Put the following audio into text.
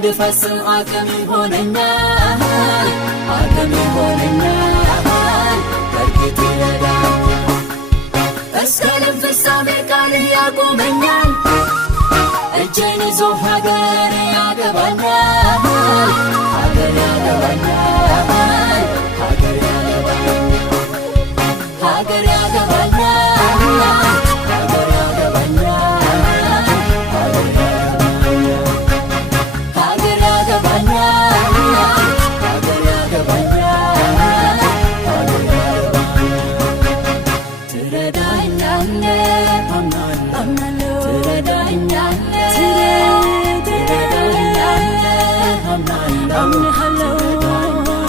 እንድፈጽም አቅም ይሆነኛል አቅም ይሆነኛል በርግጥ ይረዳኛል እስከ ዓለም ፍጻሜ ቃልህ ያቆመኛል